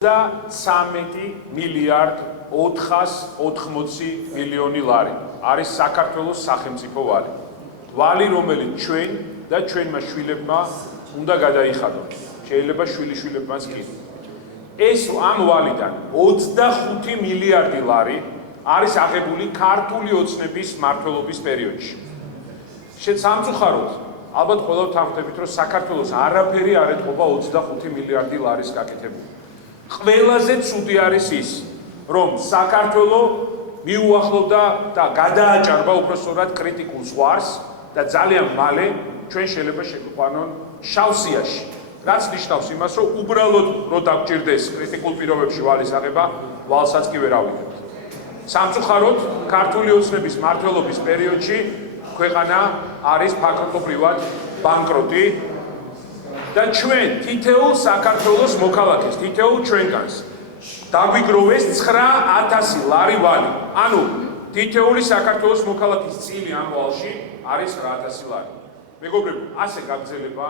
13 მილიარდ 480 მილიონი ლარი არის საქართველოს სახელმწიფო ვალი. ვალი, რომელიც ჩვენ და ჩვენმა შვილებმა უნდა გადაიხადოთ. შეიძლება შვილიშვილებმაც კი. ეს ამ ვალიდან 25 მილიარდი ლარი არის აღებული ქართული ოცნების მმართველობის პერიოდში. სამწუხაროდ, ალბათ ყველამ თანხმდებით, რომ საქართველოს არაფერი არ ეთყობა 25 მილიარდი ლარის გაკეთებული. ყველაზე ცუდი არის ის, რომ საქართველო მიუახლოვდა და გადააჭარბა უпростоრად კრიტიკულ ზღვარს და ძალიან მალე ჩვენ შეიძლება შეგვიყვანონ შავ სიაში. რაც ნიშნავს იმას, რომ უბრალოდ რო დაგჭირდეს კრიტიკულ პირობებში ვალის აღება, ვალსაც კი ვერ ავიღებთ. სამწუხაროდ, ქართული ოცნების მმართველობის პერიოდში ქვეყანა არის ფაქტობრივად ბანკროტი და ჩვენ თითოეულ საქართველოს მოქალაქეს, თითოეულ ჩვენგანს დაგვიგროვეს 9000 ლარი ვალი. ანუ თითოეული საქართველოს მოქალაქის წილი ამ ვალში არის 9000 ლარი. მეგობრებო, ასე გაგრძელება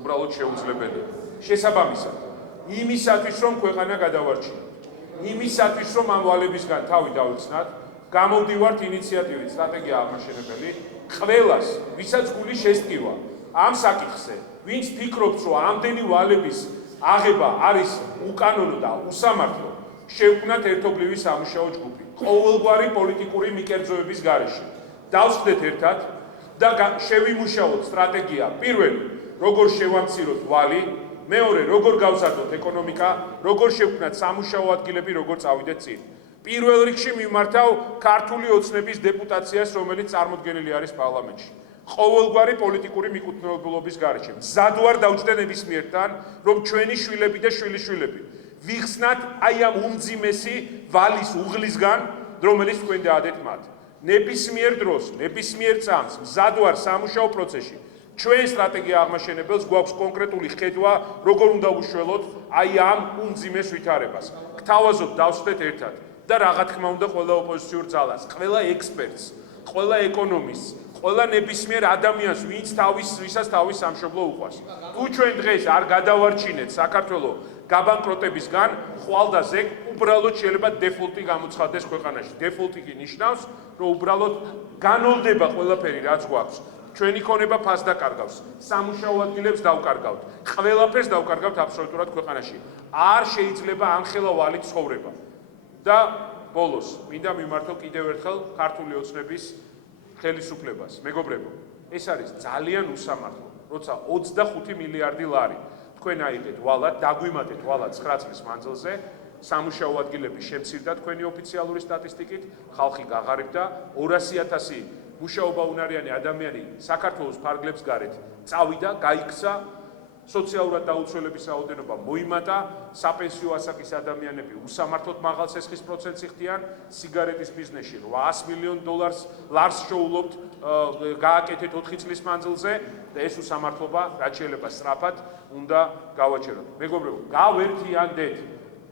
უბრალოდ შეუძლებელია. შესაბამისად, იმისათვის რომ ქვეყანა გადავარჩინოთ, იმისათვის რომ ამ ვალებისგან თავი დავიხსნათ, გამოვდივართ ინიციატივით სტრატეგია აღმაშენებელი, ყველას, ვისაც გული შესტკივა ამ საკითხზე, ვინც ფიქრობს, რომ ამდენი ვალების აღება არის უკანონო და უსამართლო, შევქმნათ ერთობლივი სამუშაო ჯგუფი, ყოველგვარი პოლიტიკური მიკერძოების გარეშე. დავსხდეთ ერთად და შევიმუშაოთ სტრატეგია. პირველი, როგორ შევამციროთ ვალი, მეორე, როგორ გავზარდოთ ეკონომიკა, როგორ შევქმნათ სამუშაო ადგილები, როგორ წავიდეთ წინ. პირველ რიგში მიმართავ ქართული ოცნების დეპუტაციას, რომელიც წარმოდგენილი არის პარლამენტში. ყოველგვარი პოლიტიკური მიკუთვნებულობის გარეშე. მზად ვარ დავჯდე ნებისმიერთან, რომ ჩვენი შვილები და შვილიშვილები ვიხსნათ აი ამ უმძიმესი ვალის უღლისგან, რომელიც თქვენ დაადეთ მათ. ნებისმიერ დროს, ნებისმიერ წამს მზად ვარ სამუშაო პროცესში. ჩვენ სტრატეგია აღმაშენებელს გვაქვს კონკრეტული ხედვა, როგორ უნდა უშველოთ აი ამ უმძიმეს ვითარებას. გთავაზობთ დავსვდეთ ერთად და რა თქმა უნდა ყველა ოპოზიციურ ძალას, ყველა ექსპერტს, ყველა ეკონომისტს, ყველა ნებისმიერ ადამიანს, ვისაც თავის სამშობლო უყვარს. თუ ჩვენ დღეს არ გადავარჩინეთ საქართველოს გაბანკროტებისგან, ხვალდაზე უბრალოდ შეიძლება დეფოლტი გამოცხადდეს ქვეყანაში. დეფოლტი კი ნიშნავს, რომ უბრალოდ განოლდება ყველაფერი, რაც გვაქვს. ჩვენი ქონება ფას დაკარგავს, სამუშაო ადგილებს დავკარგავთ, ყველაფერს დავკარგავთ აბსოლუტურად ქვეყანაში. არ შეიძლება ამხელა ვალი ცხოვრება. და ბოლოს, მინდა მიმართო კიდევ ერთხელ ქართული ოცნების ხელისუფლებას. მეგობრებო, ეს არის ძალიან უსამართლო, როცა 25 მილიარდი ლარი თქვენ აიღეთ ვალად, დაგვიმატეთ ვალად 9 წლის მანძილზე, სამუშაო ადგილები შემცირდა თქვენი ოფიციალური სტატისტიკით, ხალხი გაღარიბდა, 200,000 მუშაობა უნარიანი ადამიანი საქართველოს ფარგლებს გარეთ წავიდა, გაიქცა, სოციალურად დაუცველების რაოდენობა მოიმატა, საპენსიო ასაკის ადამიანები უსამართლოდ მაღალ სესხის პროცენტს იხდიან, სიგარეტის ბიზნესში $800 მილიონ ლარს შოულობთ, გააკეთეთ 4 წლის მანძილზე და ეს უსამართლობა, რაც შეიძლება სწრაფად უნდა გავაჩეროთ. მეგობრებო, გავერთიანდეთ.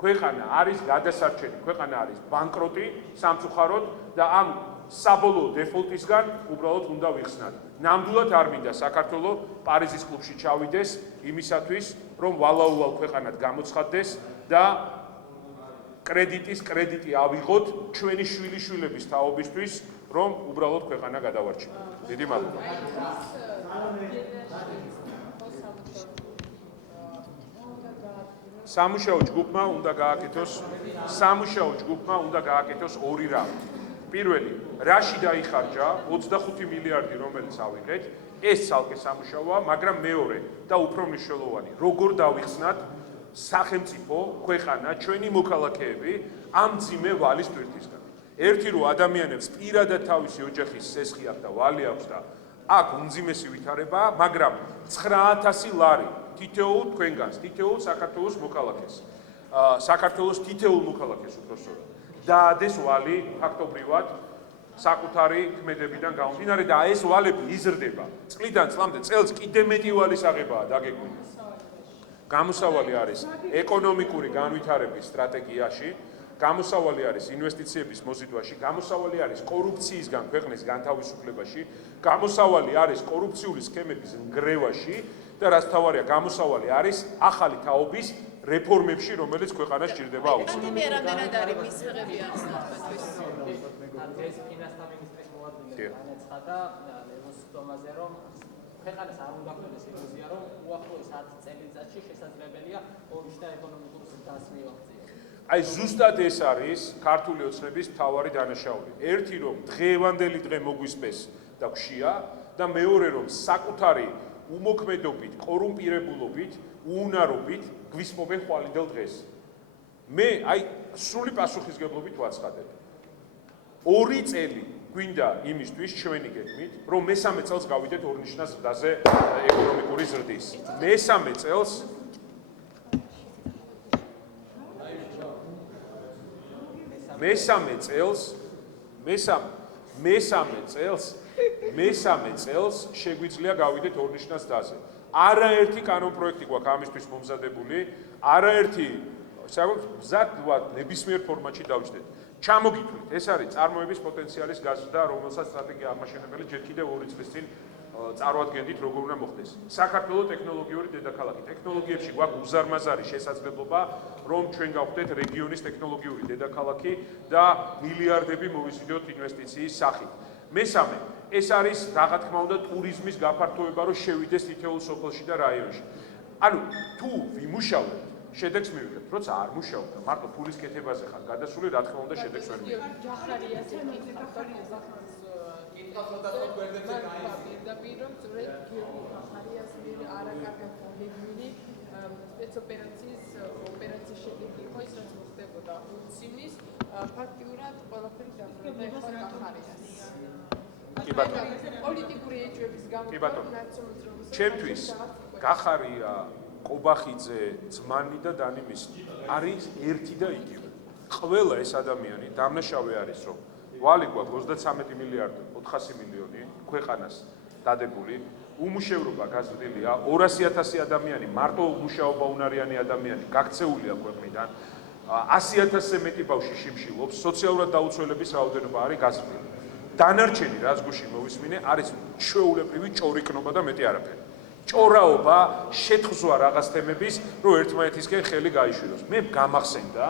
ქვეყანა არის გადასარჩენი, ქვეყანა არის ბანკროტი, სამწუხაროდ და ამ საბოლოო დეფოლტისგან უბრალოდ უნდა ვიხსნათ. ნამდვილად არ მინდა საქართველოს პარიზის კლუბში ჩავიდეს იმისათვის, რომ ვალაუვალ ქვეყანად გამოცხადდეს და კრედიტი ავიღოთ ჩვენი შვილიშვილების თაობისთვის, რომ უბრალოდ ქვეყანა გადავარჩინოთ. დიდი მადლობა. სამუშაო ჯგუფმა უნდა გააკეთოს ორი რამ. პირველი, რაში დაიხარჯა 25 მილიარდი, რომელიც ავიღეთ, ეს ცალკე სამუშაოა, მაგრამ მეორე და უფრო მნიშვნელოვანი, როგორ დავიხსნათ სახელმწიფო, ქვეყანა, ჩვენი მოქალაქეები ამ მძიმე ვალის ტვირთისგან. ერთი რომ ადამიანებს პირადად თავისი ოჯახის სესხი აქვს და ვალი აქვს და აქ უმძიმესი ვითარებაა, მაგრამ 9000 ლარი თითოეულ თქვენგანს, თითოეულ საქართველოს მოქალაქეს. საქართველოს თითოეულ მოქალაქეს უпростоრად. დაადეს ვალი ფაქტობრივად საკუთარი ქმედებიდან გამომდინარე და ეს ვალები იზრდება. წლიდან წლამდე წელს კიდე მეტი ვალის აღებაა დაგეგმილი. გამოსავალი არის ეკონომიკური განვითარების სტრატეგიაში, გამოსავალი არის ინვესტიციების მოზიდვაში, გამოსავალი არის კორუფციისგან ქვეყნის განთავისუფლებაში, გამოსავალი არის კორუფციული სქემების ნგრევაში და რაც თავარია, გამოსავალი არის ახალი თაობის რეფორმებში, რომელიც ქვეყანას ჭირდება აუცილებლად. მე რამდენად არის მისაღები ახსნათთვის? დღეს ფინანსთა მინისტრის მოადგილე განაცხადა ლევოსტომაზე, რომ ქვეყანას არ უნდა ქონდეს ილუზია, რომ უახლოეს 10 წელიწადში შესაძლებელია ორივე ეკონომიკური ზრდას მივაღწიოს. აი ზუსტად ეს არის ქართული ოცნების მთავარი დანაშაული. ერთი რომ დღევანდელი დღე მოგვისპეს და გშია და მეორე რომ საკუთარი უმოქმედობით, კორუმპირებულობით, უუნარობით გვისპობენ ხვალინდელ დღეს. მე აი სრული პასუხისგებლობით ვაცხადებ. 2 წელი გვინდა იმისთვის ჩვენი გეგმით, რომ მესამე წელს გავიდეთ ორნიშნას ზრდაზე ეკონომიკური ზრდის. მესამე წელს მესამე წელს შეგვიძლია გავიდეთ ორნიშნას ზრდაზე. არაერთი კანონპროექტი გვაქვს ამისთვის მომზადებული, არაერთი მზად ვართ ნებისმიერ ფორმატში დავჯდეთ. ჩამოგითვლით, ეს არის წარმოების პოტენციალის გაზრდა, რომელსაც სტრატეგია აღმაშენებელი ჯერ კიდევ 2 წლის წინ წარუადგენდით, როგორ უნდა მოხდეს. საქართველოს ტექნოლოგიური დედაქალაქი. ტექნოლოგიებში გვაქვს უზარმაზარი შესაძლებლობა, რომ ჩვენ გავხდეთ რეგიონის ტექნოლოგიური დედაქალაქი და მილიარდები მოვიზიდოთ ინვესტიციის სახით. მესამე, ეს არის რა თქმა უნდა ტურიზმის გაფართოება, რომ შევიდეს თითოეულ სოფელში და რაიონში. ანუ თუ ვიმუშავებთ, შედეგს მივიღებთ, როცა არ მუშაობთ და მარტო ფულის კეთებაზე ხარ გადასული, რა თქმა უნდა შედეგს ვერ მივიღებთ. ჯახარიას ერთი ფაქტორი ეძახმას პირდაპირ რომ ზურეთ ჯახარიას მიერ არაკარგად გეგმილი სპეცოპერაციის შედეგი იყო ის რაც მოხდებოდა უცინის ფაქტიურად ყველაფერი დაბრუნდა ეხლა ჯახარიას. კი ბატონო. პოლიტიკური ეჭვების გამო ნაციონალიზმის ჩემთვის გახარია კობახიძე, ძმანი და დანი მისნი არის ერთი და იგივე. ყველა ეს ადამიანი დამნაშავე არის, რომ ვალი გვაქვს 33 მილიარდი 400 მილიონი ქვეყანას დადებული, უმუშევრობა გაზრდილია, 200,000 ადამიანი მარტო მუშაობა უნარიანი ადამიანი გაქცეულია ქვეყნიდან, 100,000-ზე მეტი ბავშვი შიმშილობს, სოციალურად დაუცველების რაოდენობა არის გაზრდილი. დანარჩენი რაც გუშინ მოვისმინე არის ჩვეულებრივი ჭორიკნობა და მეტი არაფერი. ჭორაობა, შეთხზვა რაღაც თემების, რომ ერთმანეთისკენ ხელი გაიშვიროს. მე გამახსენდა,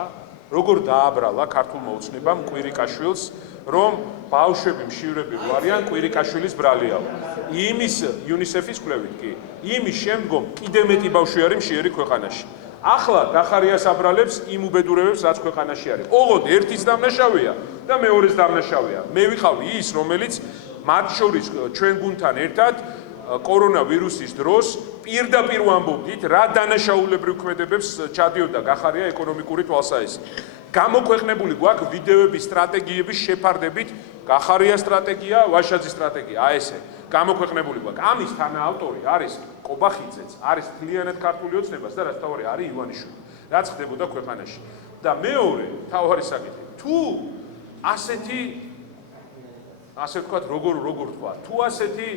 როგორ დააბრალა ქართულმა ოცნებამ კვირიკაშვილს, რომ ბავშვები მშივრები ვარიან კვირიკაშვილის ბრალიაო. იმის იუნისეფის კვლევით კი, იმის შემდგომ კიდე მეტი ბავშვი არის მშიერი ქვეყანაში. ახლა გახარიას აბრალებს იმ უბედურებებს, რაც ქვეყანაში არის. ოღონდ ერთის დამნაშავეა და მეორეს დამნაშავეა. მე ვიყავი ის, რომელიც მათ შორის ჩვენ გუნდთან ერთად კორონავირუსის დროს პირდაპირ ვამბობდით, რა დანაშაულებრივ ქმედებებს ჩადიოდა გახარია ეკონომიკური თვალსაჩინო. გამოქვეყნებული გვაქვს ვიდეოების სტრატეგიების შეფარდებით, გახარია სტრატეგია, ვაშაძის სტრატეგია, აი ესე. გამოქვეყნებული გვაქვს. ამის თანაავტორი არის კობახიძეც, არის მთლიანად ქართული ოცნებას და რაც თავარი არის ივანიშვილი. რაც ხდებოდა ქვეყანაში. და მეორე, თავარი საკითხი, თუ ასეთი ასე ვთქვათ, როგორ თქვა, თუ ასეთი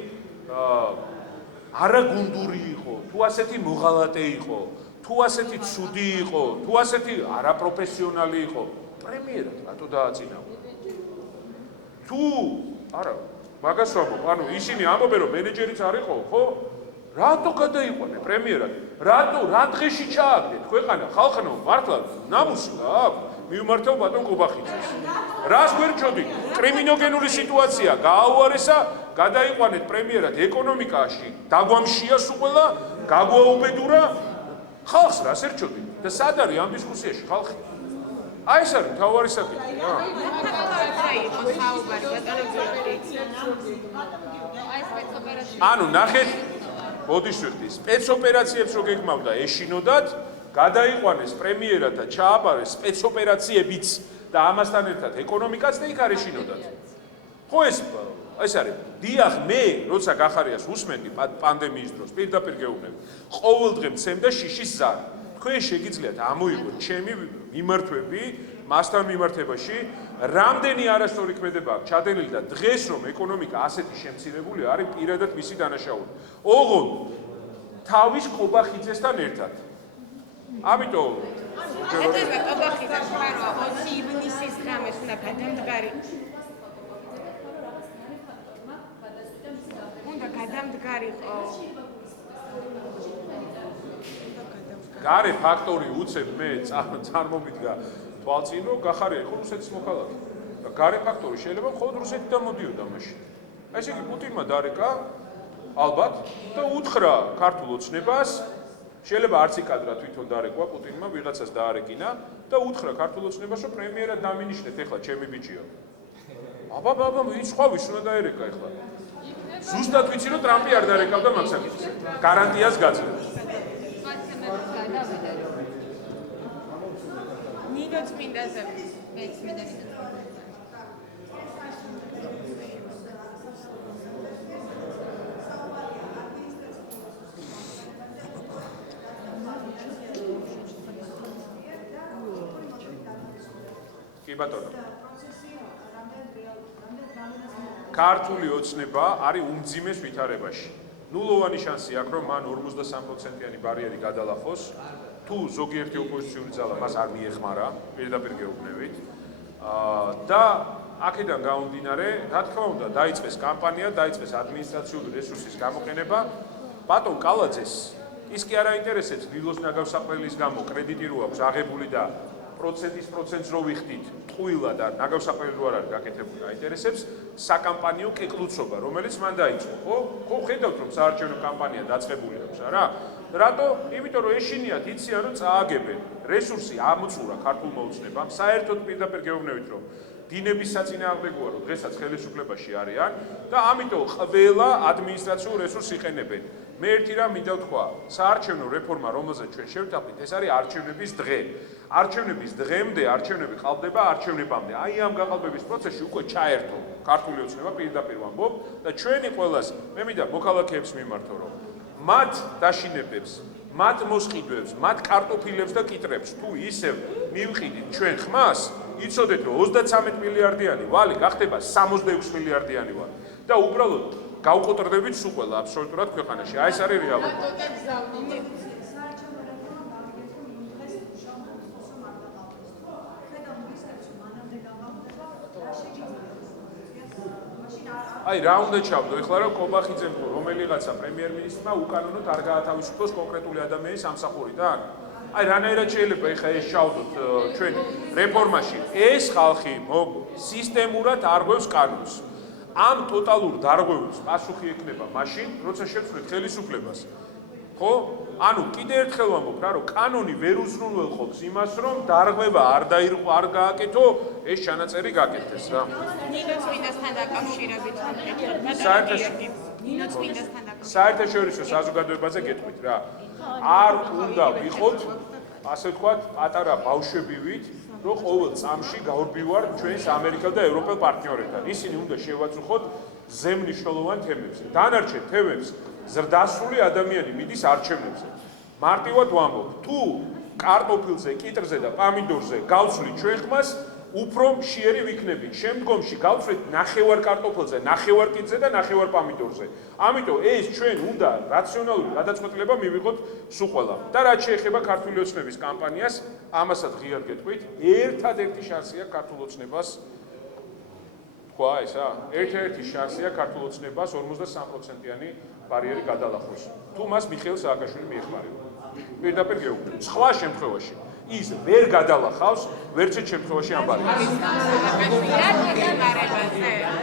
არაგუნდური იყო, თუ ასეთი მოღალატე იყო, თუ ასეთი ცუდი იყო, თუ ასეთი არაპროფესიონალი იყო, პრემიერად რატო დააწინავა? თუ არა, მაგას ვამბობ, ანუ ისინი ამბობენ, რომ მენეჯერიც არ იყო, ხო? რატო გადაიყვანე პრემიერად? რატო რა დღეში ჩააგდეთ ქვეყანა ხალხნო მართლა ნამუსი გააქვთ? მიუმართებ ბატონ კობახიძეს. რას გვერჩოდით? კრიმინოგენული სიტუაცია გააუარესა, გადაიყვანეთ პრემიერად ეკონომიკაში, დაგვამშია სულ, გაგვაუბედურა. ხალხს რას ერჩოდით? და სად არის ამ დისკუსიაში ხალხი? აი ეს არის მთავარი საკითხი. ანუ ნახეთ, ბოდიშ ვიხდი, სპეცოპერაციებს რო გეგმავდა ეშინოდათ, გადაიყვანეს პრემიერად და ჩააბარეს სპეცოპერაციებიც და ამასთან ერთად ეკონომიკაც და იქ არ ეშინოდათ. ხო ეს არის. დიახ, მე როცა გახარიას უსმენდი პანდემიის დროს, პირდაპირ გეუბნები. ყოველ დღე მცემდა შიშის ზარი. თქვენ შეგიძლიათ ამოიღოთ ჩემი მიმართვები მასთან მიმართებაში, რამდენი არასწორი ქმედება აქვს ჩადენილი და დღეს რომ ეკონომიკა ასეთი შემცირებული არის, პირადად მისი დანაშაული. ოღონდ თავის კობახიძესთან ერთად. ამიტომ კობახიძეს ხარო 20 ივნისის ღამეს უნდა გადამდგარი. უნდა გადამდგარიყო. გარე ფაქტორი უცებ მე წარმომიდგა თვალწინ რომ გახარია იყო რუსეთის მოქალაქე. და გარე ფაქტორი შეიძლება მხოლოდ რუსეთიდან მოდიოდა მაშინ. აი ესე იგი პუტინმა დარეკა ალბათ და უთხრა ქართულ ოცნებას შეიძლება არც იკადრა თვითონ დარეკვა პუტინმა ვიღაცას დაარეკინა და უთხრა ქართულ ოცნებას რომ პრემიერად დამინიშნეთ ეხლა ჩემი ბიჭიო. აბა ის სხვა ვის უნდა დაერეკა ეხლა. ზუსტად ვიცი რომ ტრამპი არ დარეკავდა მაგ საკითხს. გარანტიას გაძლევს. ნინო წმინდაზე კი ბატონო. ქართული ოცნება არის უმძიმეს ვითარებაში. ნულოვანი შანსი აქვს რომ მან 53%-იანი ბარიერი გადალახოს. თუ ზოგიერთი ოპოზიციური ძალა მას არ მიეხმარა, პირდაპირ გეუბნებით. და აქედან გამომდინარე, რა თქმა უნდა, დაიწყეს კამპანია, დაიწყეს ადმინისტრაციული რესურსის გამოყენება. ბატონ კალაძეს ის კი არ აინტერესებს დილოს ნაგავსაყრელის გამო კრედიტი რო აქვს აღებული და პროცენტს რო ვიხდით, ტყუილა და ნაგავსაყრელი რო არ არის გაკეთებული, აინტერესებს საკამპანიო კეკლუცობა, რომელიც მან დაიწყო, ხო? ხო ხედავთ რომ საარჩევნო კამპანია დაწყებული აქვს, არა? რატო? იმიტომ რომ ეშინიათ იციან რომ წააგებენ. რესურსი ამოწურა ქართულმა ოცნებამ, საერთოდ პირდაპირ გეუბნებით რომ დინების საწინააღმდეგოა რომ დღესაც ხელისუფლებაში არიან და ამიტომ ყველა ადმინისტრაციულ რესურსს იყენებენ. მე ერთი რამ მინდა ვთქვა, საარჩევნო რეფორმა, რომელზეც ჩვენ შევთანხმდით, ეს არის არჩევნების დღე. არჩევნების დღემდე არჩევნები ყალბდება არჩევნებამდე. აი ამ გაყალბების პროცესში უკვე ჩაერთო ქართული ოცნება პირდაპირ ვამბობ და ჩვენი ყველას მე მინდა მოქალაქეებს მიმართო რომ მათ დაშინებებს, მათ მოსყიდვებს, მათ კარტოფილებს და კიტრებს თუ ისევ მივყიდით ჩვენ ხმას, იცოდეთ რომ 33 მილიარდიანი ვალი გახდება 66 მილიარდიანი ვალი და უბრალოდ გავყოტრდებით სულ ყველა აბსოლუტურად ქვეყანაში. აი ეს არის რეალობა. აი რა უნდა ჩავდო ეხლა რომ კობახიძემ თუ რომელიღაცა პრემიერ-მინისტრმა უკანონოდ არ გაათავისუფლოს კონკრეტული ადამიანის სამსახურიდან? აი რანაირად შეიძლება ეხლა ეს ჩავდოთ ჩვენ რეფორმაში? ეს ხალხი სისტემურად არღვევს კანონს. ამ ტოტალურ დარღვევის პასუხი ექნება მაშინ, როცა შევცვლით ხელისუფლებას. ხო? ანუ კიდე ერთხელ ვამბობ რა, რომ კანონი ვერ უზრუნველყოფს იმას, რომ დარღვევა არ გააკეთო, ეს ჩანაწერი გაკეთდეს რა. ნინო წმინდასთან დაკავშირებით საერთაშორისო საზოგადოებაზე გეტყვით რა. არ უნდა ვიყოთ, ასე ვთქვათ, პატარა ბავშვებივით, რომ ყოველ წამში გავრბივართ ჩვენს ამერიკელ და ევროპელ პარტნიორებთან. ისინი უნდა შევაწუხოთ ზემნიშნულოვან თემებზე. დანარჩენ თემებს ზრდასრული ადამიანი მიდის არჩევნებზე. მარტივად ვამბობ, თუ კარტოფილზე, კიტრზე და პამიდორზე გავცვლით ჩვენ ხმას, უფრო მშიერი ვიქნებით. შემდგომში გავცვლით ნახევარ კარტოფილზე, ნახევარ კიტრზე და ნახევარ პამიდორზე. ამიტომ ეს ჩვენ უნდა რაციონალური გადაწყვეტილება მივიღოთ სულ ყველა. და რაც შეეხება ქართული ოცნების კამპანიას, ამასაც ღიად გეტყვით, ერთადერთი შანსია ქართულ ოცნებას თქვა ესა? ერთ-ერთი შანსია ქართულ ოცნებას 53%-იანი ბარიერი გადალახოს. თუ მას მიხეილ სააკაშვილი მიეხმარება. პირდაპირ გეუბნებით. სხვა შემთხვევაში ის ვერ გადალახავს ვერცერთ შემთხვევაში ამ ბარიერს.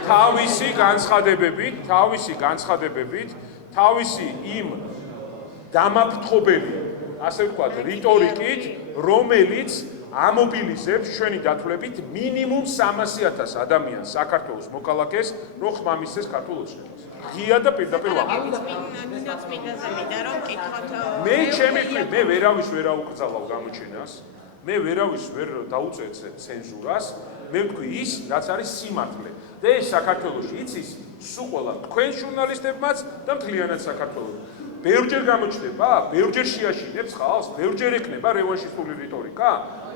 თავისი განცხადებებით, თავისი იმ დამაფრთხობელი, ასე ვთქვათ, რიტორიკით, რომელიც ამობილიზებს ჩვენი დათვლებით მინიმუმ 300,000 ადამიანს საქართველოს მოქალაქეს, რომ ხმა მისცეს ქართულ ოცნებას. ღია და პირდაპირ ვამბობ. მე ვერავის ვერ აუკრძალავ გამოჩენას, მე ვერავის ვერ დაუწევ ცენზურას, მე ვთქვი ის, რაც არის სიმართლე. და ეს საქართველოში იცის სულ ყველა თქვენ ჟურნალისტებმაც და მთლიანად საქართველოს. ბევრჯერ გამოჩნდება, ბევრჯერ შეაშინებს ხალხს, ბევრჯერ ექნება რევანშისტული რიტორიკა.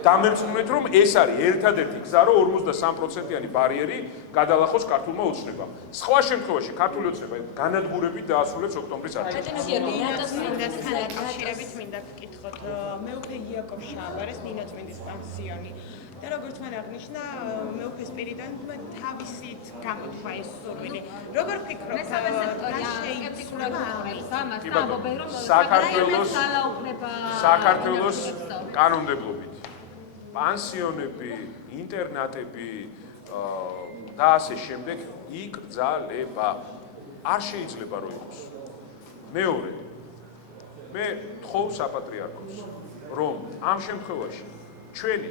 დამერწმუნეთ რომ ეს არის ერთადერთი გზა რომ 53%-იანი ბარიერი გადალახოს ქართულმა ოცნებამ. სხვა შემთხვევაში ქართული ოცნება განადგურებით დაასრულებს ოქტომბრის არჩევნებს. ნინო კავშირებით მინდა გკითხოთ, მეუღლე იაკობ შაბარეს ნინო წმინდის პანსიონი და როგორც მან აღნიშნა, მეუფეს პირიდან თავისით გამოთქვა ეს სურვილი. როგორ ფიქრობთ, მესამე სექტორია სკეპტიკურად უყურებს ამას და ამბობენ, რომ საქართველოს კანონმდებლობით პანსიონები, ინტერნატები და ასე შემდეგ იკრძალება. არ შეიძლება რომ იყოს. მეორე, მე თხოვ საპატრიარქოს, რომ ამ შემთხვევაში ჩვენი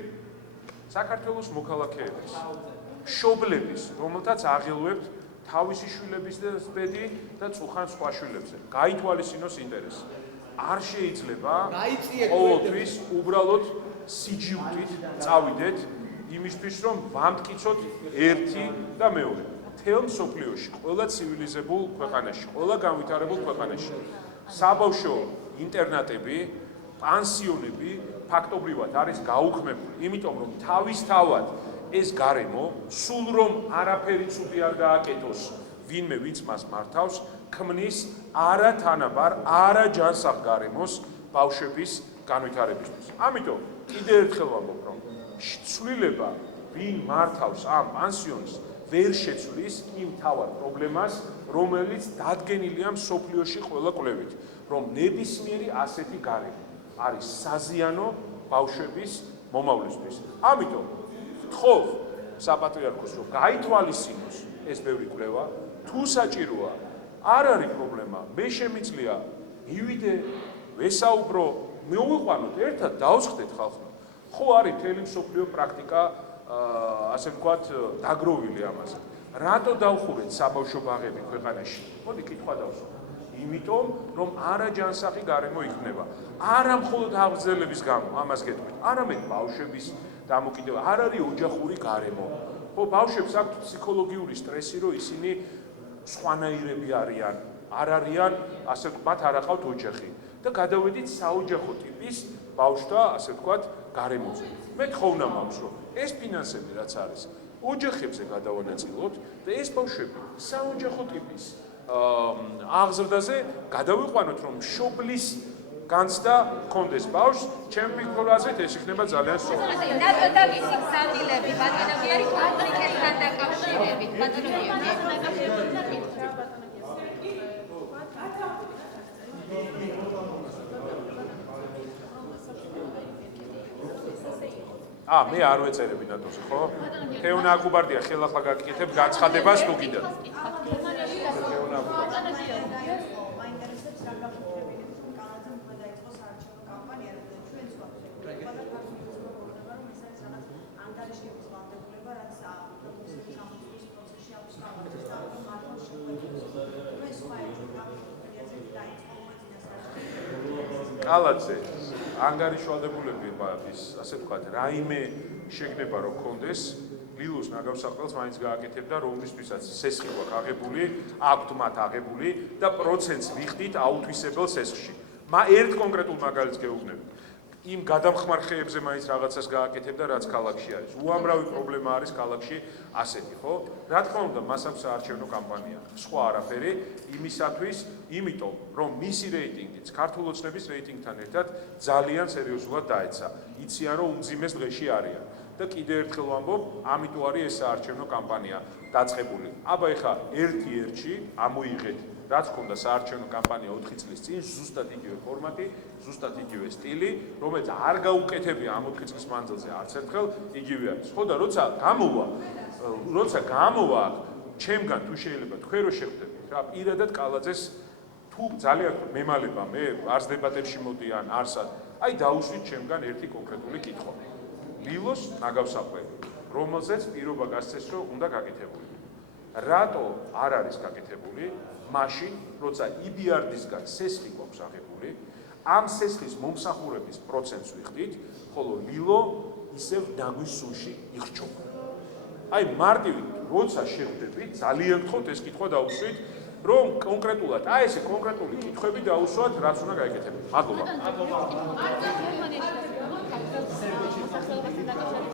საქართველოს მოქალაქეების მშობლების, რომელთაც აღელვებთ თავისი შვილების ბედი და წუხან სხვა შვილებზე, გაითვალისწინოს ინტერესი. არ შეიძლება ყოველთვის უბრალოდ სიჯიუტით წავიდეთ იმისთვის, რომ ვამტკიცოთ ერთი და მეორე. მთელ მსოფლიოში, ყველა ცივილიზებულ ქვეყანაში, ყველა განვითარებულ ქვეყანაში საბავშვო ინტერნატები, პანსიონები ფაქტობრივად არის გაუქმებული, იმიტომ რომ თავისთავად ეს გარემო, სულ რომ არაფერი ცუდი არ გააკეთოს ვინმე ვინც მას მართავს, ქმნის არათანაბარ, არაჯანსაღ გარემოს ბავშვების განვითარებისთვის. ამიტომ კიდევ ერთხელ ვამბობ, რომ ცვლილება ვინ მართავს ამ პანსიონს ვერ შეცვლის იმ თავად პრობლემას, რომელიც დადგენილია მსოფლიოში ყველა კვლევით, რომ ნებისმიერი ასეთი გარემო არის საზიანო ბავშვების მომავლისთვის. ამიტომ ვთხოვ საპატრიარქოს, რომ გაითვალისწინოს ეს ბევრი კვლევა, თუ საჭიროა, არ არის პრობლემა, მე შემიძლია მივიდე, ვესაუბრო, მოვიყვანოთ ერთად, დავსხდეთ ხალხმა. ხო არის მთელი მსოფლიო პრაქტიკა, ასე ვთქვათ, დაგროვილი ამაზე. რატო დავხურეთ საბავშვო ბაღები ქვეყანაში? მოდი კითხვა დავსვათ. იმიტომ, რომ არაჯანსაღი გარემო იქნება. არა მხოლოდ აღგზელების გამო, ამას გეტყვით, არამედ ბავშვების დამოკიდება, არ არის ოჯახური გარემო. ხო, ბავშვებს აქვთ ფსიქოლოგიური სტრესი, რომ ისინი სხვანაირები არიან, არ არიან, ასე ვთქვათ, არ აყავთ ოჯახი და გადავედით საოჯახო ტიპის ბავშვთა, ასე ვთქვათ, გარემოზე. მე თხოვნა მაქვს, რომ ეს ფინანსები რაც არის, ოჯახებზე გადავანაწილოთ და ეს ბავშვები საოჯახო ტიპის აღზრდაზე გადავიყვანოთ, რომ მშობლის განცდა კონდეს ბავშვს, ჩემ ფიქრობაზე ეს იქნება ძალიან სწორი. ნატო და მისი გზავნილები, ბატონები არის კონფლიქტთან დაკავშირებით, ბატონები. მე არ ვეწერები ნატოზე, ხო? თეონა აკუბარდია ხელახლა გაკეთებ განცხადებას თუ კიდე. კალაძე ანგარიშვალდებულები ის ასე ვთქვათ, რაიმე შეგნება რომ კონდეს, ლილოს ნაგავსაყრელს მაინც გააკეთებდა, რომლისთვისაც სესხი გვაქვს აღებული, აქვთ მათ აღებული და პროცენტს ვიხდით აუთვისებელ სესხში. ერთ კონკრეტულ მაგალითს გეუბნები. იმ გადამხმარ ხეებზე მაინც რაღაცას გააკეთებდა, რაც ქალაქში არის. უამრავი პრობლემა არის ქალაქში ასეთი, ხო? რა თქმა უნდა, მას აქვს საარჩევნო კამპანია. სხვა არაფერი იმისათვის, იმიტომ რომ მისი რეიტინგიც ქართულ ოცნების რეიტინგთან ერთად ძალიან სერიოზულად დაეცა. იციან, რომ უმძიმეს დღეში არიან. და კიდევ ერთხელ ვამბობ, ამიტომ არის ეს საარჩევნო კამპანია დაწყებული. აბა ეხა ერთ-ერთში ამოიღეთ, რაც ჰქონდა საარჩევნო კამპანია 4 წლის წინ, ზუსტად იგივე ფორმატი, ზუსტად იგივე სტილი, რომელიც არ გაუკეთებია ამ 4 წლის მანძილზე არც ერთხელ, იგივე არის. ხო და როცა გამოვა, ჩემგან თუ შეიძლება თქვენ რო შეხვდებით, რა პირადად კალაძეს თუ ძალიან მემალება მე არც დებატებში მოდიან, არსად, აი დაუსვით ჩემგან ერთი კონკრეტული კითხვა. ლილოს ნაგავსაყრელი, რომელზეც პირობა გასცეს, რომ უნდა გაკეთებული. რატო არ არის გაკეთებული? მაშინ, როცა EBRD-სგან სესხი გვაქვს აღებული, ამ სესხის მომსახურების პროცენტს ვიხდით, ხოლო ლილო ისევ დაგვის სულში იხრჩობა. აი მარტივი, როცა შეხვდებით, ძალიან გთხოვთ ეს კითხვა დაუსვით, რომ კონკრეტულად, ესე კონკრეტული კითხვები დაუსვათ, რაც უნდა გაეკეთებინათ. მადლობა.